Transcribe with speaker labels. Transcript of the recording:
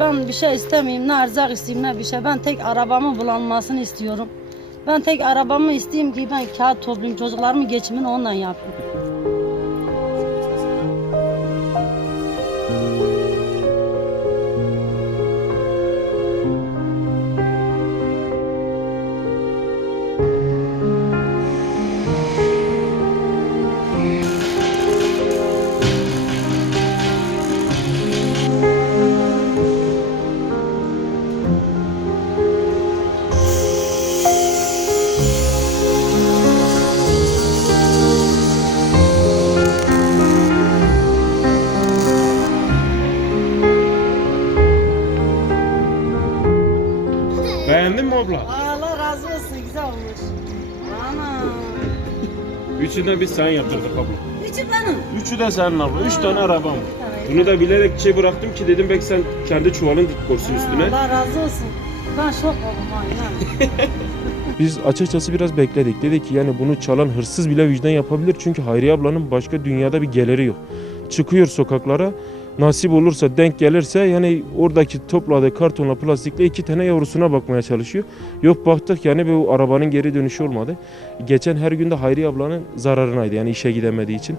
Speaker 1: bir şey istemeyeyim. Ne erzak isteyeyim ne bir şey. Ben tek arabamın bulanmasını istiyorum. Ben tek arabamı isteyeyim ki ben kağıt toplayayım. Çocuklarımın geçimini ondan yapayım.
Speaker 2: Beğendin mi abla?
Speaker 1: Allah razı olsun. Güzel olmuş. Ana.
Speaker 2: Üçünü biz sen yaptırdık abla.
Speaker 1: Üçü benim.
Speaker 2: Üçü de senin abla. Üç tane arabam var. Bunu da bilerek şey bıraktım ki dedim belki sen kendi çuvalın dik korsun üstüne.
Speaker 1: Allah razı olsun. Ben şok oldum. ha, inan.
Speaker 3: Biz açıkçası biraz bekledik. Dedik ki yani bunu çalan hırsız bile vicdan yapabilir. Çünkü Hayriye ablanın başka dünyada bir geliri yok. Çıkıyor sokaklara. Nasip olursa denk gelirse yani oradaki topladığı kartonla plastikle iki tane yavrusuna bakmaya çalışıyor. Yok baktık yani bu arabanın geri dönüşü olmadı. Geçen her günde Hayriye ablanın zararınaydı yani işe gidemediği için.